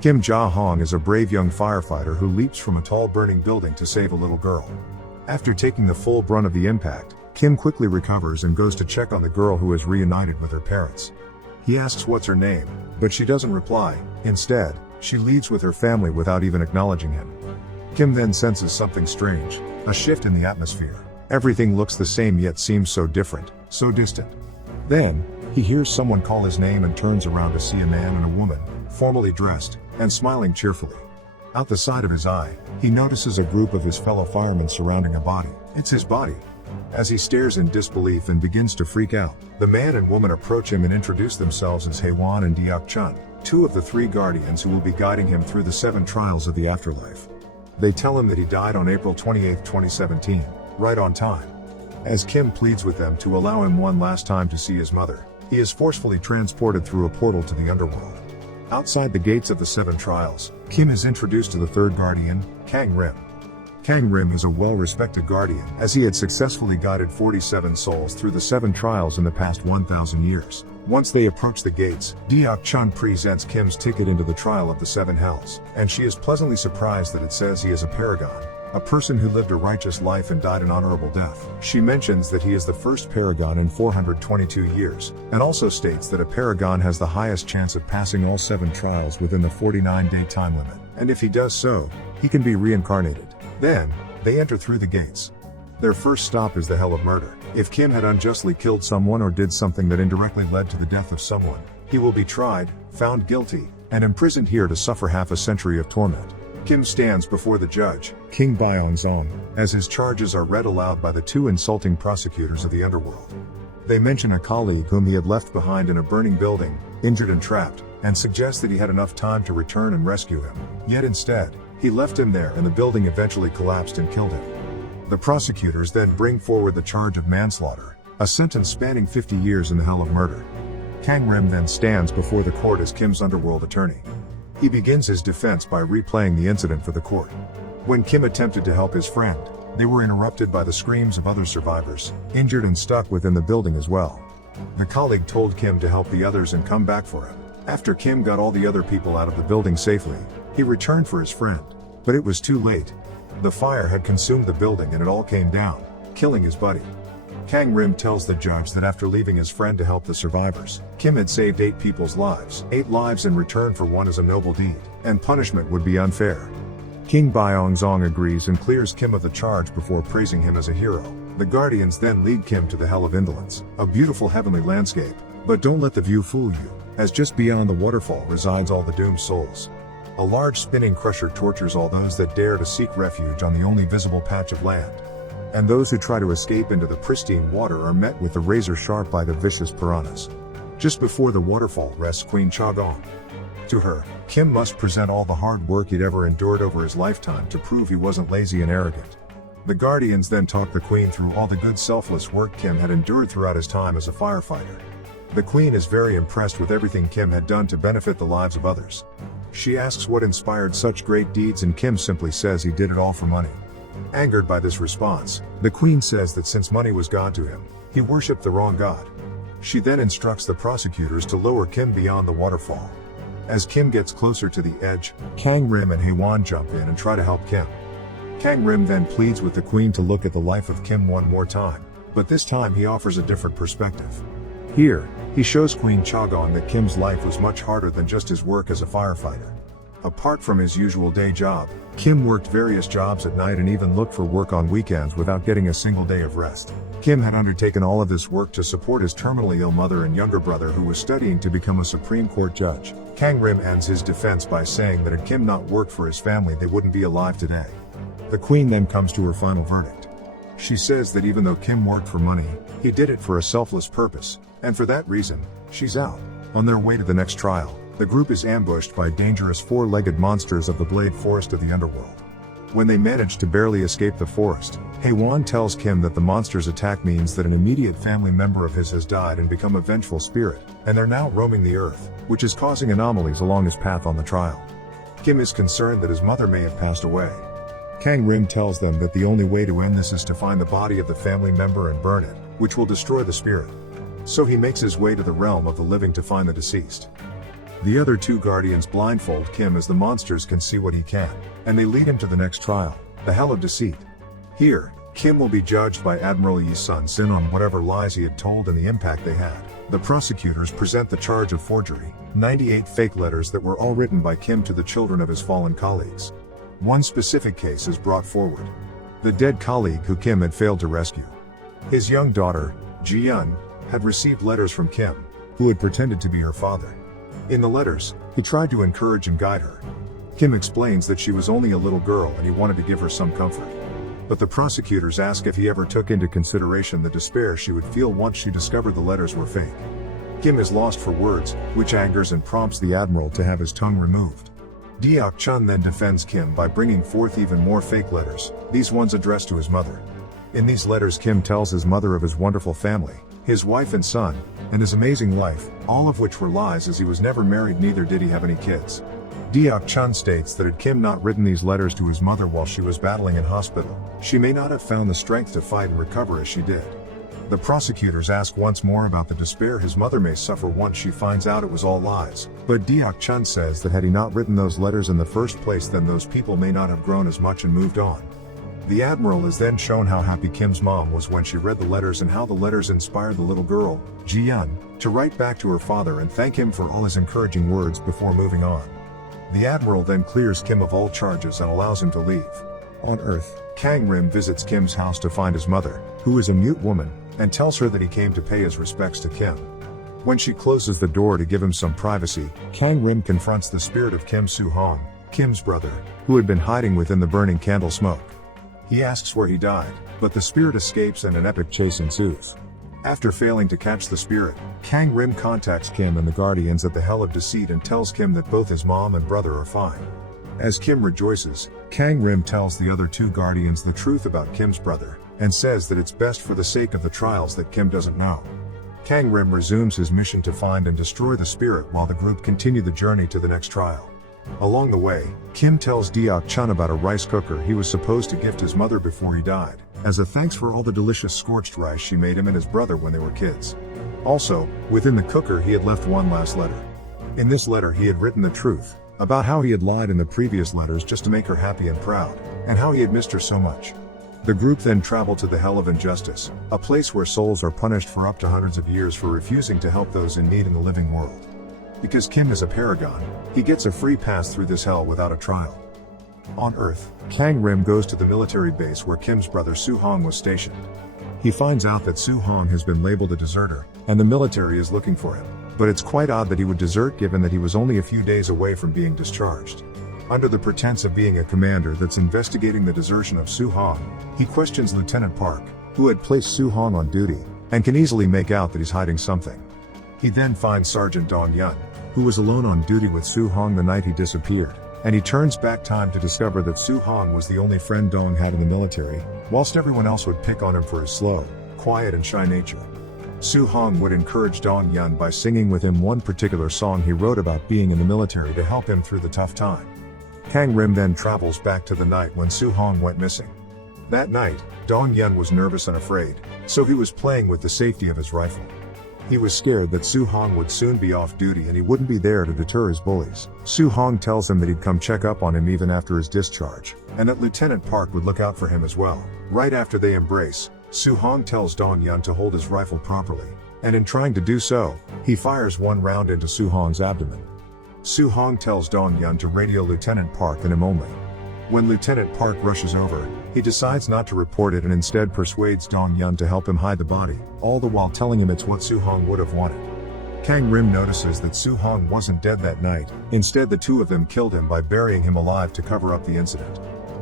Kim Ja-hong is a brave young firefighter who leaps from a tall burning building to save a little girl. After taking the full brunt of the impact, Kim quickly recovers and goes to check on the girl who is reunited with her parents. He asks what's her name, but she doesn't reply. Instead, she leaves with her family without even acknowledging him. Kim then senses something strange, a shift in the atmosphere. Everything looks the same yet seems so different, so distant. Then, he hears someone call his name and turns around to see a man and a woman, formally dressed, and smiling cheerfully. Out the side of his eye, he notices a group of his fellow firemen surrounding a body. It's his body. As he stares in disbelief and begins to freak out, the man and woman approach him and introduce themselves as Haewon and Deok-chun, two of the three guardians who will be guiding him through the 7 trials of the afterlife. They tell him that he died on April 28, 2017, right on time. As Kim pleads with them to allow him one last time to see his mother, he is forcefully transported through a portal to the underworld. Outside the gates of the 7 trials, Kim is introduced to the third guardian, Kang Rim. Kang Rim is a well-respected guardian, as he had successfully guided 47 souls through the 7 trials in the past 1,000 years. Once they approach the gates, Deok-chun presents Kim's ticket into the trial of the 7 hells, and she is pleasantly surprised that it says he is a paragon, a person who lived a righteous life and died an honorable death. She mentions that he is the first paragon in 422 years, and also states that a paragon has the highest chance of passing all 7 trials within the 49-day time limit, and if he does so, he can be reincarnated. Then, they enter through the gates. Their first stop is the Hell of Murder. If Kim had unjustly killed someone or did something that indirectly led to the death of someone, he will be tried, found guilty, and imprisoned here to suffer half a century of torment. Kim stands before the judge, King Byong-zong, as his charges are read aloud by the 2 insulting prosecutors of the underworld. They mention a colleague whom he had left behind in a burning building, injured and trapped, and suggest that he had enough time to return and rescue him. Yet instead, he left him there and the building eventually collapsed and killed him. The prosecutors then bring forward the charge of manslaughter, a sentence spanning 50 years in the Hell of Murder. Kang Rim then stands before the court as Kim's underworld attorney. He begins his defense by replaying the incident for the court. When Kim attempted to help his friend, they were interrupted by the screams of other survivors, injured and stuck within the building as well. The colleague told Kim to help the others and come back for him. After Kim got all the other people out of the building safely, he returned for his friend. But it was too late. The fire had consumed the building and it all came down, killing his buddy. Kang Rim tells the judge that after leaving his friend to help the survivors, Kim had saved 8 people's lives, 8 lives in return for one as a noble deed, and punishment would be unfair. King Byong-zong agrees and clears Kim of the charge before praising him as a hero. The guardians then lead Kim to the Hell of Indolence, a beautiful heavenly landscape. But don't let the view fool you, as just beyond the waterfall resides all the doomed souls. A large spinning crusher tortures all those that dare to seek refuge on the only visible patch of land. And those who try to escape into the pristine water are met with the razor-sharp bite of vicious piranhas. Just before the waterfall rests Queen Cha-gong. To her, Kim must present all the hard work he'd ever endured over his lifetime to prove he wasn't lazy and arrogant. The guardians then talk the queen through all the good selfless work Kim had endured throughout his time as a firefighter. The queen is very impressed with everything Kim had done to benefit the lives of others. She asks what inspired such great deeds and Kim simply says he did it all for money. Angered by this response, the queen says that since money was God to him, he worshipped the wrong God. She then instructs the prosecutors to lower Kim beyond the waterfall. As Kim gets closer to the edge, Kang Rim and Haewon jump in and try to help Kim. Kang Rim then pleads with the queen to look at the life of Kim one more time, but this time he offers a different perspective. Here, he shows Queen Cha-gong that Kim's life was much harder than just his work as a firefighter. Apart from his usual day job, Kim worked various jobs at night and even looked for work on weekends without getting a single day of rest. Kim had undertaken all of this work to support his terminally ill mother and younger brother who was studying to become a Supreme Court judge. Kang Rim ends his defense by saying that had Kim not worked for his family they wouldn't be alive today. The queen then comes to her final verdict. She says that even though Kim worked for money, he did it for a selfless purpose, and for that reason, she's out. On their way to the next trial, the group is ambushed by dangerous 4-legged monsters of the Blade Forest of the Underworld. When they manage to barely escape the forest, Haewon tells Kim that the monster's attack means that an immediate family member of his has died and become a vengeful spirit, and they're now roaming the earth, which is causing anomalies along his path on the trial. Kim is concerned that his mother may have passed away. Kang Rim tells them that the only way to end this is to find the body of the family member and burn it, which will destroy the spirit. So he makes his way to the realm of the living to find the deceased. The other two guardians blindfold Kim as the monsters can see what he can, and they lead him to the next trial, the Hell of Deceit. Here, Kim will be judged by Admiral Yi Sun-sin on whatever lies he had told and the impact they had. The prosecutors present the charge of forgery, 98 fake letters that were all written by Kim to the children of his fallen colleagues. One specific case is brought forward. The dead colleague who Kim had failed to rescue. His young daughter, Ji-yeon, had received letters from Kim, who had pretended to be her father. In the letters, he tried to encourage and guide her. Kim explains that she was only a little girl and he wanted to give her some comfort. But the prosecutors ask if he ever took into consideration the despair she would feel once she discovered the letters were fake. Kim is lost for words, which angers and prompts the admiral to have his tongue removed. Deok-chun then defends Kim by bringing forth even more fake letters, these ones addressed to his mother. In these letters Kim tells his mother of his wonderful family, his wife and son, and his amazing life, all of which were lies as he was never married, neither did he have any kids. Deok-chun states that had Kim not written these letters to his mother while she was battling in hospital, she may not have found the strength to fight and recover as she did. The prosecutors ask once more about the despair his mother may suffer once she finds out it was all lies, but Deok-chun says that had he not written those letters in the first place, then those people may not have grown as much and moved on. The admiral is then shown how happy Kim's mom was when she read the letters and how the letters inspired the little girl, Ji-yeon, to write back to her father and thank him for all his encouraging words before moving on. The admiral then clears Kim of all charges and allows him to leave. On Earth, Kang Rim visits Kim's house to find his mother, who is a mute woman, and tells her that he came to pay his respects to Kim. When she closes the door to give him some privacy, Kang Rim confronts the spirit of Kim Soo-hong, Kim's brother, who had been hiding within the burning candle smoke. He asks where he died, but the spirit escapes and an epic chase ensues. After failing to catch the spirit, Kang Rim contacts Kim and the Guardians at the Hell of Deceit and tells Kim that both his mom and brother are fine. As Kim rejoices, Kang Rim tells the other two Guardians the truth about Kim's brother, and says that it's best for the sake of the trials that Kim doesn't know. Kang Rim resumes his mission to find and destroy the spirit while the group continue the journey to the next trial. Along the way, Kim tells Deok-chun about a rice cooker he was supposed to gift his mother before he died, as a thanks for all the delicious scorched rice she made him and his brother when they were kids. Also, within the cooker he had left one last letter. In this letter he had written the truth, about how he had lied in the previous letters just to make her happy and proud, and how he had missed her so much. The group then travel to the Hell of Injustice, a place where souls are punished for up to hundreds of years for refusing to help those in need in the living world. Because Kim is a paragon, he gets a free pass through this hell without a trial. On Earth, Kang Rim goes to the military base where Kim's brother Soo-hong was stationed. He finds out that Soo-hong has been labeled a deserter, and the military is looking for him, but it's quite odd that he would desert given that he was only a few days away from being discharged. Under the pretense of being a commander that's investigating the desertion of Soo-hong, he questions Lieutenant Park, who had placed Soo-hong on duty, and can easily make out that he's hiding something. He then finds Sergeant Dong-yeon, who was alone on duty with Soo-hong the night he disappeared, and he turns back time to discover that Soo-hong was the only friend Dong had in the military, whilst everyone else would pick on him for his slow, quiet and shy nature. Soo-hong would encourage Dong-yeon by singing with him one particular song he wrote about being in the military to help him through the tough time. Kang Rim then travels back to the night when Soo-hong went missing. That night, Dong-yeon was nervous and afraid, so he was playing with the safety of his rifle. He was scared that Soo-hong would soon be off duty and he wouldn't be there to deter his bullies. Soo-hong tells him that he'd come check up on him even after his discharge, and that Lieutenant Park would look out for him as well. Right after they embrace, Soo-hong tells Dong-yeon to hold his rifle properly, and in trying to do so, he fires one round into Soo-hong's abdomen. Soo-hong tells Dong-yeon to radio Lieutenant Park and him only. When Lieutenant Park rushes over, he decides not to report it and instead persuades Dong-yeon to help him hide the body, all the while telling him it's what Soo-hong would have wanted. Kang Rim notices that Soo-hong wasn't dead that night, instead the two of them killed him by burying him alive to cover up the incident.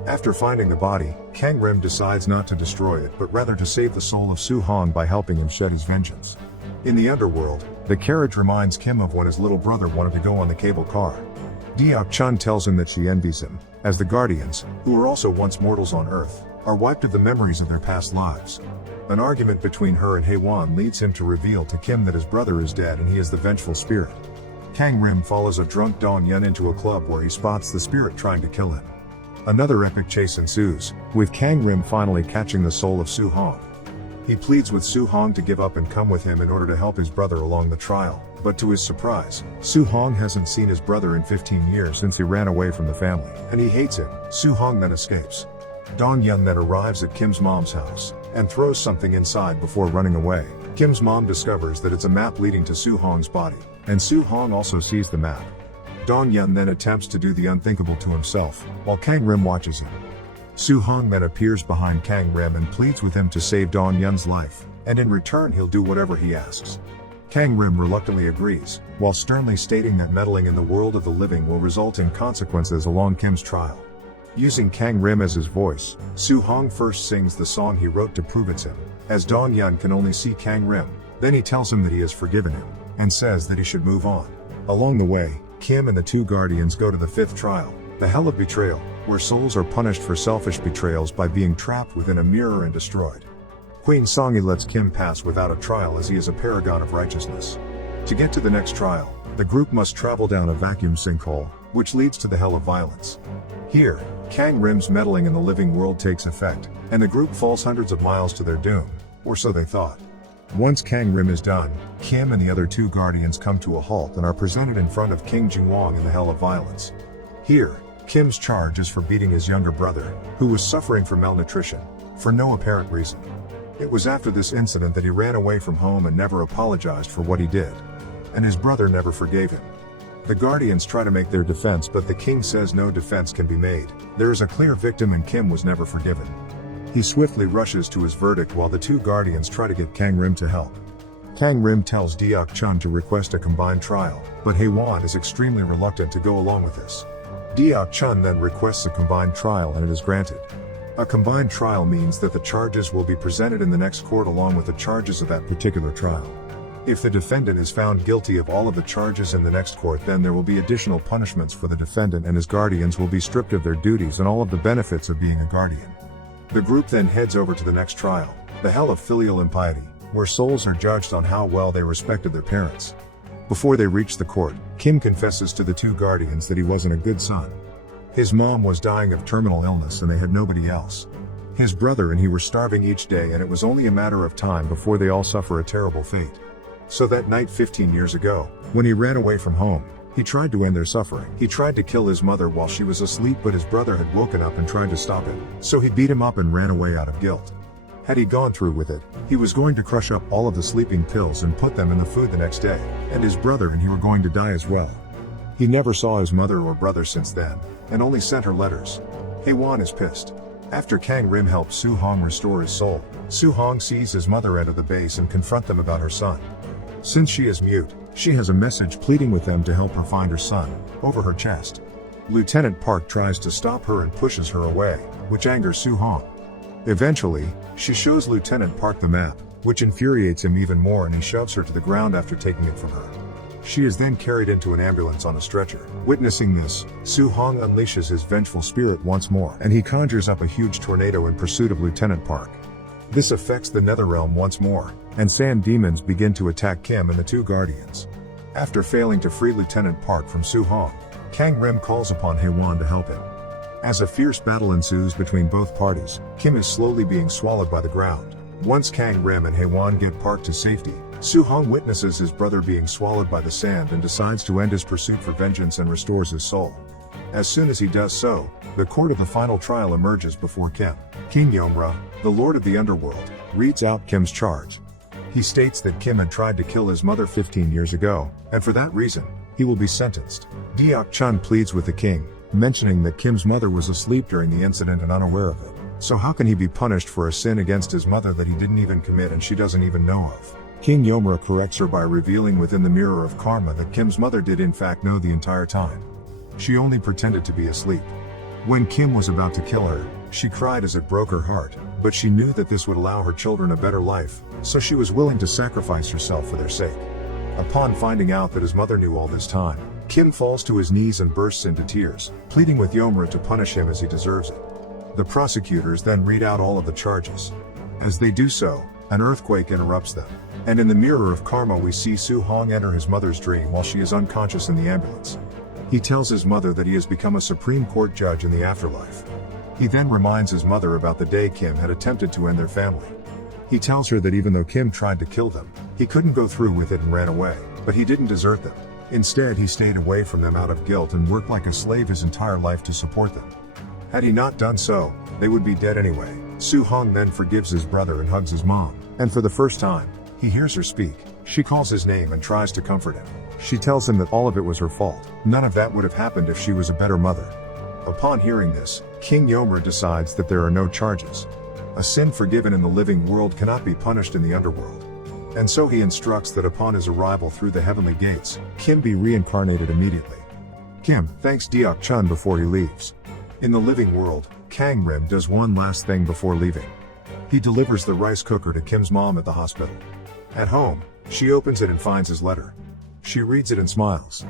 After finding the body, Kang Rim decides not to destroy it but rather to save the soul of Soo-hong by helping him shed his vengeance. In the Underworld, the carriage reminds Kim of when his little brother wanted to go on the cable car. Deok-chun tells him that she envies him, as the Guardians, who were also once mortals on Earth, are wiped of the memories of their past lives. An argument between her and Hae-won leads him to reveal to Kim that his brother is dead and he is the vengeful spirit. Kang Rim follows a drunk Dong-yeon into a club where he spots the spirit trying to kill him. Another epic chase ensues, with Kang Rim finally catching the soul of Soo-hong. He pleads with Su Hong to give up and come with him in order to help his brother along the trial, but to his surprise, Su Hong hasn't seen his brother in 15 years since he ran away from the family, and he hates him. Su Hong then escapes. Dong Yun then arrives at Kim's mom's house, and throws something inside before running away. Kim's mom discovers that it's a map leading to Su Hong's body, and Su Hong also sees the map. Dong Yun then attempts to do the unthinkable to himself, while Kang Rim watches him. Su Hong then appears behind Kang Rim and pleads with him to save Dong Yun's life, and in return he'll do whatever he asks. Kang Rim reluctantly agrees, while sternly stating that meddling in the world of the living will result in consequences along Kim's trial. Using Kang Rim as his voice, Su Hong first sings the song he wrote to prove it's him, as Dong Yun can only see Kang Rim. Then he tells him that he has forgiven him, and says that he should move on. Along the way, Kim and the two guardians go to the fifth trial, the Hell of Betrayal, where souls are punished for selfish betrayals by being trapped within a mirror and destroyed. Queen Songi lets Kim pass without a trial as he is a paragon of righteousness. To get to the next trial, the group must travel down a vacuum sinkhole, which leads to the Hell of Violence. Here, Kang Rim's meddling in the living world takes effect, and the group falls hundreds of miles to their doom, or so they thought. Once Kang Rim is done, Kim and the other two guardians come to a halt and are presented in front of King Jingwang in the Hell of Violence. Here, Kim's charge is for beating his younger brother, who was suffering from malnutrition, for no apparent reason. It was after this incident that he ran away from home and never apologized for what he did. And his brother never forgave him. The guardians try to make their defense, but the king says no defense can be made. There is a clear victim and Kim was never forgiven. He swiftly rushes to his verdict while the two guardians try to get Kang Rim to help. Kang Rim tells Deok Chun to request a combined trial, but Haewon is extremely reluctant to go along with this. Deok Chun then requests a combined trial and it is granted. A combined trial means that the charges will be presented in the next court along with the charges of that particular trial. If the defendant is found guilty of all of the charges in the next court, then there will be additional punishments for the defendant, and his guardians will be stripped of their duties and all of the benefits of being a guardian. The group then heads over to the next trial, the Hell of Filial Impiety, where souls are judged on how well they respected their parents. Before they reach the court, Kim confesses to the two guardians that he wasn't a good son. His mom was dying of terminal illness and they had nobody else. His brother and he were starving each day, and it was only a matter of time before they all suffer a terrible fate. So that night 15 years ago, when he ran away from home, he tried to end their suffering. He tried to kill his mother while she was asleep, but his brother had woken up and tried to stop him. So he beat him up and ran away out of guilt. Had he gone through with it, he was going to crush up all of the sleeping pills and put them in the food the next day, and his brother and he were going to die as well. He never saw his mother or brother since then, and only sent her letters. Haewon is pissed. After Kang Rim helps Su Hong restore his soul, Su Hong sees his mother enter the base and confront them about her son. Since she is mute, she has a message pleading with them to help her find her son, over her chest. Lieutenant Park tries to stop her and pushes her away, which angers Su Hong. Eventually, she shows Lieutenant Park the map, which infuriates him even more, and he shoves her to the ground after taking it from her. She is then carried into an ambulance on a stretcher. Witnessing this, Su Hong unleashes his vengeful spirit once more, and he conjures up a huge tornado in pursuit of Lieutenant Park. This affects the Netherrealm once more, and sand demons begin to attack Kim and the two guardians. After failing to free Lieutenant Park from Su Hong, Kang Rim calls upon Haewon to help him. As a fierce battle ensues between both parties, Kim is slowly being swallowed by the ground. Once Kang Rim and Haewon get Park to safety, Su Hong witnesses his brother being swallowed by the sand and decides to end his pursuit for vengeance and restores his soul. As soon as he does so, the court of the final trial emerges before Kim. King Yomra, the Lord of the Underworld, reads out Kim's charge. He states that Kim had tried to kill his mother 15 years ago, and for that reason, he will be sentenced. Deok Chun pleads with the king, mentioning that Kim's mother was asleep during the incident and unaware of it. So how can he be punished for a sin against his mother that he didn't even commit and she doesn't even know of? King Yomra corrects her by revealing within the mirror of karma that Kim's mother did in fact know the entire time. She only pretended to be asleep. When Kim was about to kill her, she cried as it broke her heart, but she knew that this would allow her children a better life, so she was willing to sacrifice herself for their sake. Upon finding out that his mother knew all this time, Kim falls to his knees and bursts into tears, pleading with Yomra to punish him as he deserves it. The prosecutors then read out all of the charges. As they do so, an earthquake interrupts them, and in the mirror of karma we see Su Hong enter his mother's dream while she is unconscious in the ambulance. He tells his mother that he has become a Supreme Court judge in the afterlife. He then reminds his mother about the day Kim had attempted to end their family. He tells her that even though Kim tried to kill them, he couldn't go through with it and ran away, but he didn't desert them. Instead, he stayed away from them out of guilt and worked like a slave his entire life to support them. Had he not done so, they would be dead anyway. Soo-hong then forgives his brother and hugs his mom, and for the first time, he hears her speak. She calls his name and tries to comfort him. She tells him that all of it was her fault. None of that would have happened if she was a better mother. Upon hearing this, King Yomer decides that there are no charges. A sin forgiven in the living world cannot be punished in the underworld. And so he instructs that upon his arrival through the heavenly gates, Kim be reincarnated immediately. Kim thanks Deok Chun before he leaves. In the living world, Kang Rim does one last thing before leaving. He delivers the rice cooker to Kim's mom at the hospital. At home, she opens it and finds his letter. She reads it and smiles.